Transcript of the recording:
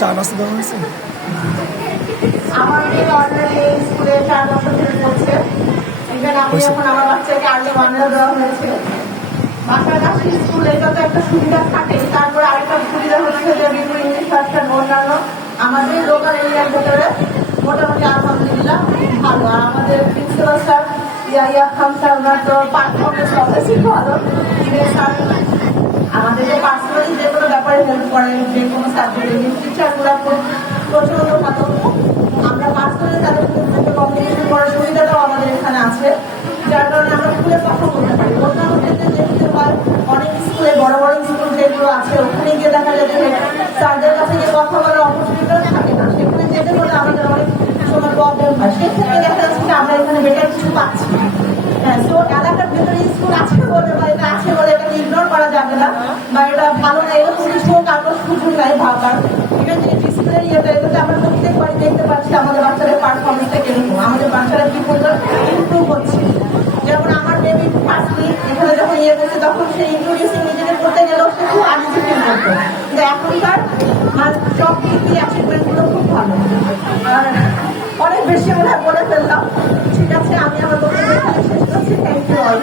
চা নাস্তা দেওয়া হয়েছে। আমার মেয়ে অলরেডি স্কুলে 4 বছর ধরে পড়ছে। এখানে আমি এখন আমার বাচ্চাকে আর্লি ওয়ানরা দেওয়া হয়েছে। বাচ্চার কাছে স্কুলে এটা তো একটা সুবিধা থাকে। তারপরে আরেকটা সুবিধা হচ্ছে যে বিভিন্ন ইংলিশ ভার্সন অন্যান্য আমাদের লোকাল এরিয়ার ভেতরে মোটামুটি আলহামদুলিল্লাহ ভালো। আর আমাদের principal sir Yahya Khan sir ওনার তো পারফরমেন্স অবশ্যই ভালো। আমাদের যে পার্সোনালি যে কোনো ব্যাপারে হেল্প করেন, যে কোনো সাবজেক্টে টিচারগুলো প্রচন্ড সতর্ক। আমরা পার্সোনালি তাদের সাথে কমিউনিকেশন করার সুবিধাটাও আমাদের এখানে আছে, যার কারণে আমরা স্কুলে কথা বলতে পারি। অন্যান্য ক্ষেত্রে যেতে হয় অনেক স্কুলে বড় বড় স্কুল যেগুলো আছে ওখানে গিয়ে দেখা যায় যে স্যারদের কাছে গিয়ে কথা বলার অপরচুনিটিও থাকে না। সেখানে যেতে হলে আমাদের অনেক সময় প্রবলেম হয়। সেক্ষেত্রে দেখা যাচ্ছে যে আমরা এখানে বেটার কিছু পাচ্ছি। হ্যাঁ, তো এলাকার ভেতরে স্কুল আছে বলে বা এটা আছে বলে এটাকে ইগনোর করা যাবে না, বা এটা ভালো না এরকম কিছু কারণ সুযোগ নাই ভাবার। এটা যে ডিসপ্লে ইয়েটা এটাতে আমরা প্রত্যেকবার দেখতে পাচ্ছি আমাদের বাচ্চাদের পারফরমেন্সটা কিরকম, আমাদের বাচ্চারা কি পরিমাণ ইমপ্রুভ হচ্ছে। যেমন আমার বেবি ফার্স্টলি এখানে যখন ইয়ে করছে তখন সে ইন্ট্রোডিউসিং নিজেদের করতে গেলেও সে খুব আনইজি ফিল করতো, কিন্তু এখনকার সব দিক দিয়ে অ্যাচিভমেন্টগুলো খুব ভালো। আর অনেক বেশি আমরা বলে ফেললাম। ঠিক আছে, আমি আমার বক্তব্য এখানে শেষ করছি। Thank you all.